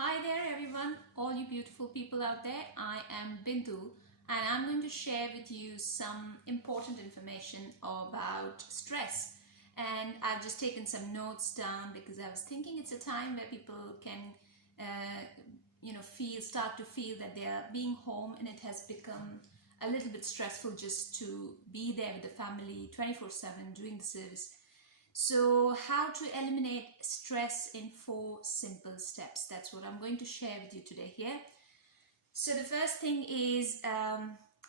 Hi there everyone, all you beautiful people out there. I am Bindu and I'm going to share with you some important information about stress. And I've just taken some notes down because I was thinking it's a time where people can start to feel that they are being home, and it has become a little bit stressful just to be there with the family 24/7 doing the service. So, how to eliminate stress in 4 simple steps. That's what I'm going to share with you today here. So, the first thing is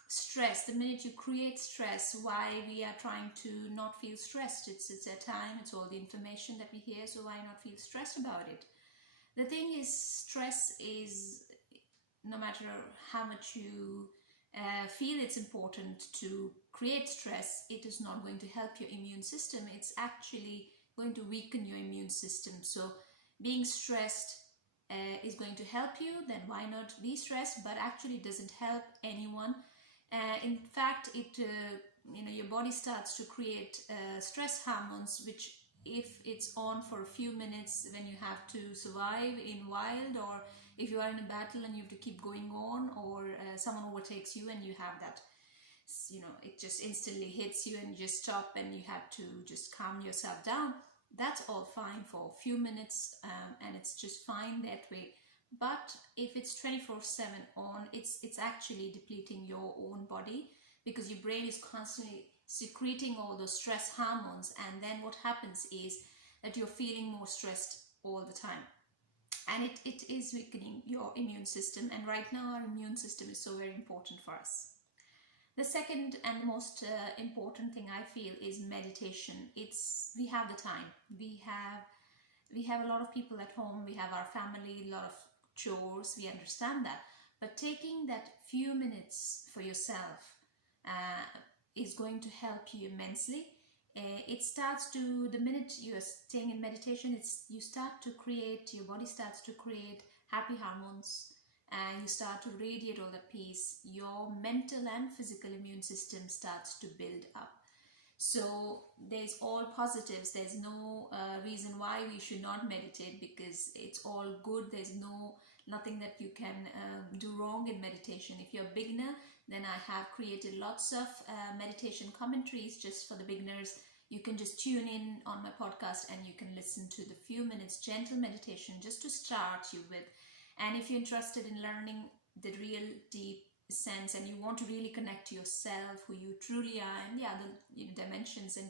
stress. The minute you create stress, why we are trying to not feel stressed? It's a time, it's all the information that we hear, so why not feel stressed about it? The thing is, stress is, no matter how much you feel it's important to create stress, it is not going to help your immune system. It's actually going to weaken your immune system. So being stressed is going to help you, then why not be stressed? But actually it doesn't help anyone. In fact, your body starts to create stress hormones, which if it's on for a few minutes when you have to survive in wild, or if you are in a battle and you have to keep going on, or someone overtakes you and you have that, it just instantly hits you and you just stop and you have to just calm yourself down. That's all fine for a few minutes, and it's just fine that way. But if it's 24/7 on, it's actually depleting your own body, because your brain is constantly secreting all those stress hormones, and then what happens is that you're feeling more stressed all the time, and it is weakening your immune system. And right now our immune system is so very important for us. The second and the most important thing I feel is meditation. We have the time, we have a lot of people at home, we have our family, a lot of chores, we understand that, but taking that few minutes for yourself is going to help you immensely. The minute you are staying in meditation, your body starts to create happy hormones, and you start to radiate all that peace. Your mental and physical immune system starts to build up. So there's all positives. There's no reason why we should not meditate, because it's all good. There's nothing that you can do wrong in meditation. If you're a beginner, then I have created lots of meditation commentaries just for the beginners. You can just tune in on my podcast and you can listen to the few minutes gentle meditation just to start you with. And if you're interested in learning the real deep sense and you want to really connect to yourself, who you truly are, and the other dimensions and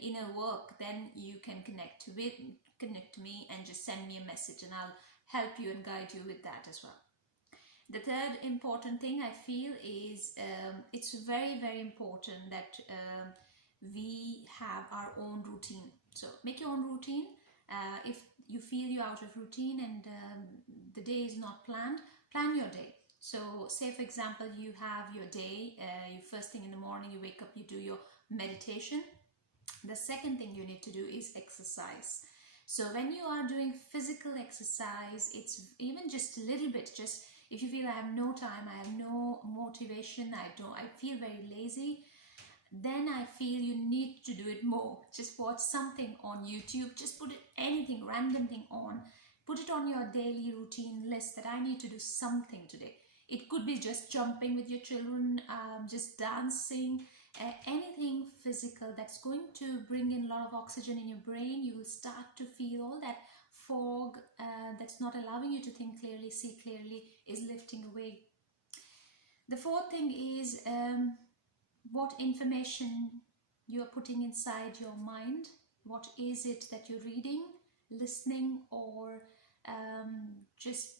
inner work, then you can connect to me and just send me a message, and I'll help you and guide you with that as well. The third important thing I feel is it's very, very important that we have our own routine. So make your own routine. If you feel you're out of routine and the day is not planned, plan your day. So say for example you have your day, you first thing in the morning you wake up, you do your meditation. The second thing you need to do is exercise. So when you are doing physical exercise, it's even just a little bit, just if you feel I have no time, I have no motivation, I feel very lazy, then I feel you need to do it more. Just watch something on YouTube, just put anything, random thing on, put it on your daily routine list that I need to do something today. It could be just jumping with your children, just dancing, anything physical that's going to bring in a lot of oxygen in your brain. You will start to feel all that fog that's not allowing you to think clearly, see clearly, is lifting away. The fourth thing is what information you are putting inside your mind. What is it that you're reading, listening, or just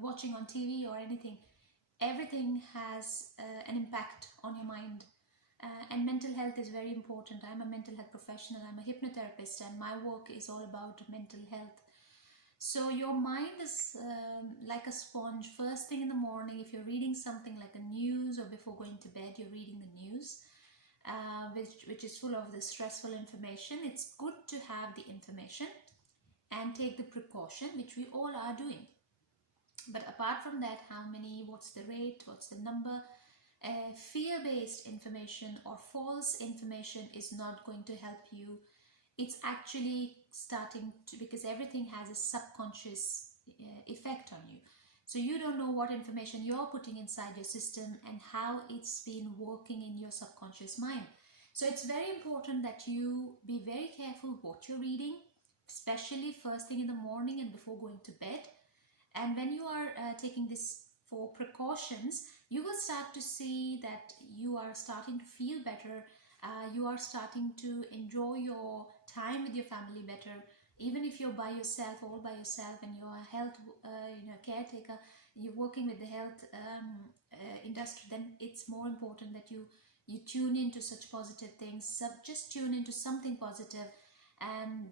watching on TV or anything. Everything has an impact on your mind, and mental health is very important. I'm a mental health professional, I'm a hypnotherapist, and my work is all about mental health. So your mind is like a sponge. First thing in the morning, if you're reading something like a news, or before going to bed you're reading the news, which is full of the stressful information, it's good to have the information and take the precaution, which we all are doing. But apart from that, what's the rate, what's the number, fear-based information or false information is not going to help you it's actually starting to, because everything has a subconscious effect on you. So you don't know what information you're putting inside your system and how it's been working in your subconscious mind. So it's very important that you be very careful what you're reading, especially first thing in the morning and before going to bed. And when you are taking this for precautions, you will start to see that you are starting to feel better. You are starting to enjoy your time with your family better. Even if you're by yourself, all by yourself, and you're a health caretaker, you're working with the health industry, then it's more important that you tune into such positive things. Just tune into something positive, and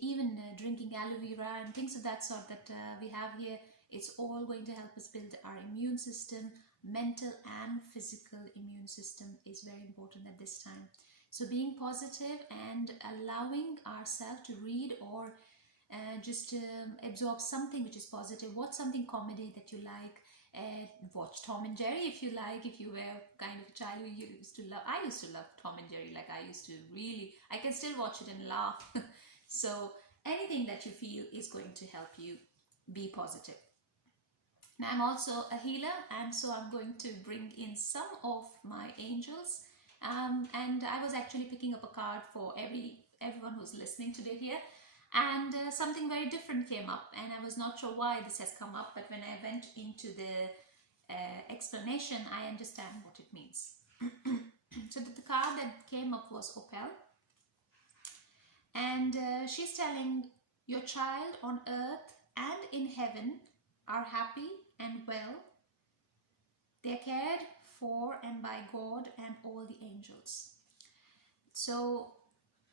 even drinking aloe vera and things of that sort that we have here, it's all going to help us build our immune system. Mental and physical immune system is very important at this time. So being positive and allowing ourselves to read or just absorb something which is positive. Watch something comedy that you like. Watch Tom and Jerry if you like. If you were kind of a child who used to love, I used to love Tom and Jerry. Like I used to really, I can still watch it and laugh. So anything that you feel is going to help you be positive. Now I'm also a healer, and so I'm going to bring in some of my angels. And I was actually picking up a card for everyone who's listening today here, and something very different came up, and I was not sure why this has come up, but when I went into the explanation, I understand what it means. So the card that came up was Opal, and she's telling your child on earth and in heaven are happy and well. They're cared for and by God and all the angels. So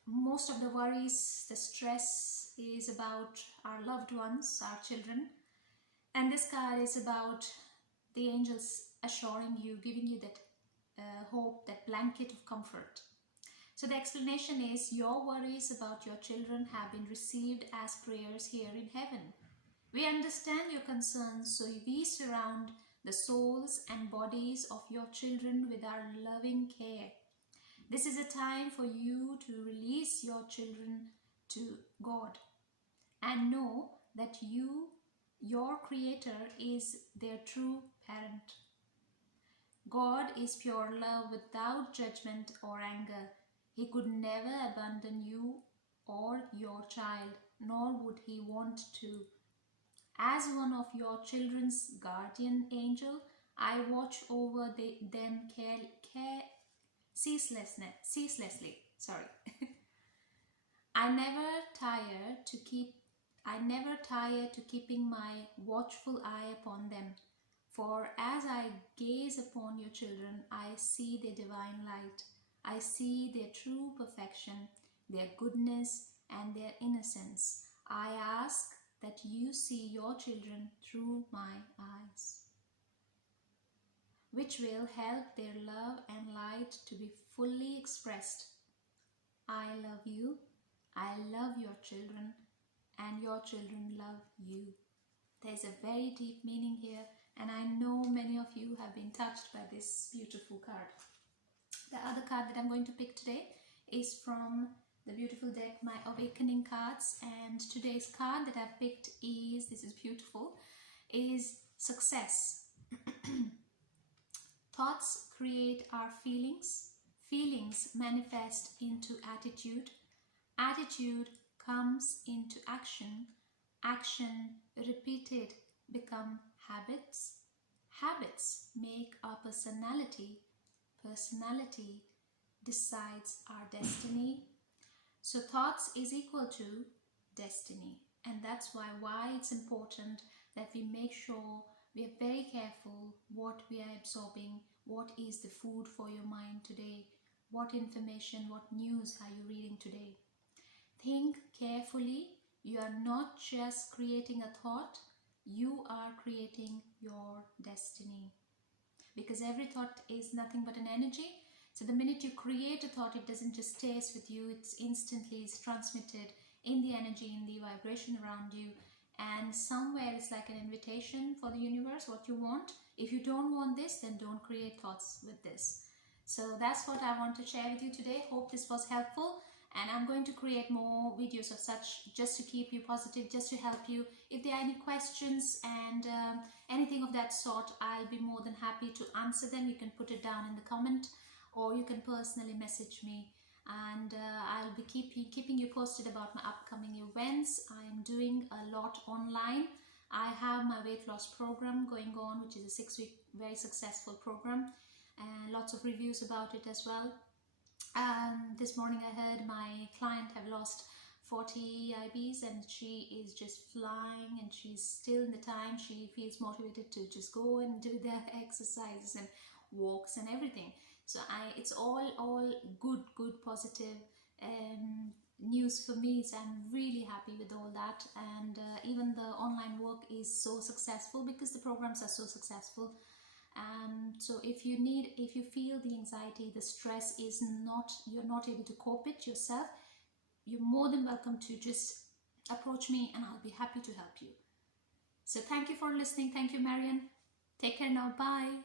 most of the worries, the stress is about our loved ones, our children. And this card is about the angels assuring you, giving you that hope, that blanket of comfort. So the explanation is your worries about your children have been received as prayers here in heaven. We understand your concerns, so we surround the souls and bodies of your children with our loving care. This is a time for you to release your children to God and know that your Creator, is their true parent. God is pure love without judgment or anger. He could never abandon you or your child, nor would he want to. As one of your children's guardian angel, I watch over them ceaselessly. I never tire to keeping my watchful eye upon them. For as I gaze upon your children, I see their divine light. I see their true perfection, their goodness, and their innocence. I ask that you see your children through my eyes, which will help their love and light to be fully expressed. I love you, I love your children, and your children love you. There's a very deep meaning here, and I know many of you have been touched by this beautiful card. The other card that I'm going to pick today is from the beautiful deck, My Awakening cards, and today's card that I've picked is, this is beautiful, is Success. Thoughts create our feelings. Feelings manifest into attitude. Attitude comes into action. Action repeated become habits. Habits make our personality. Personality decides our destiny. So thoughts is equal to destiny, and that's why it's important that we make sure we are very careful what we are absorbing, what is the food for your mind today, what information, what news are you reading today. Think carefully. You are not just creating a thought, you are creating your destiny, because every thought is nothing but an energy. So the minute you create a thought, it doesn't just stay with you, it's instantly transmitted in the energy, in the vibration around you, and somewhere it's like an invitation for the universe, what you want. If you don't want this, then don't create thoughts with this. So that's what I want to share with you today. Hope this was helpful, and I'm going to create more videos of such, just to keep you positive, just to help you. If there are any questions and anything of that sort, I'll be more than happy to answer them. You can put it down in the comment, or you can personally message me, and I'll be keeping you posted about my upcoming events. I'm doing a lot online. I have my weight loss program going on, which is a 6-week very successful program, and lots of reviews about it as well. This morning I heard my client have lost 40 IBs, and she is just flying, and she's still in the time. She feels motivated to just go and do the exercises and walks and everything. So it's all good positive news for me. So I'm really happy with all that, and even the online work is so successful because the programs are so successful. So if you feel the anxiety, the stress is not, you're not able to cope it yourself, you're more than welcome to just approach me, and I'll be happy to help you. So thank you for listening. Thank you, Marian. Take care now. Bye.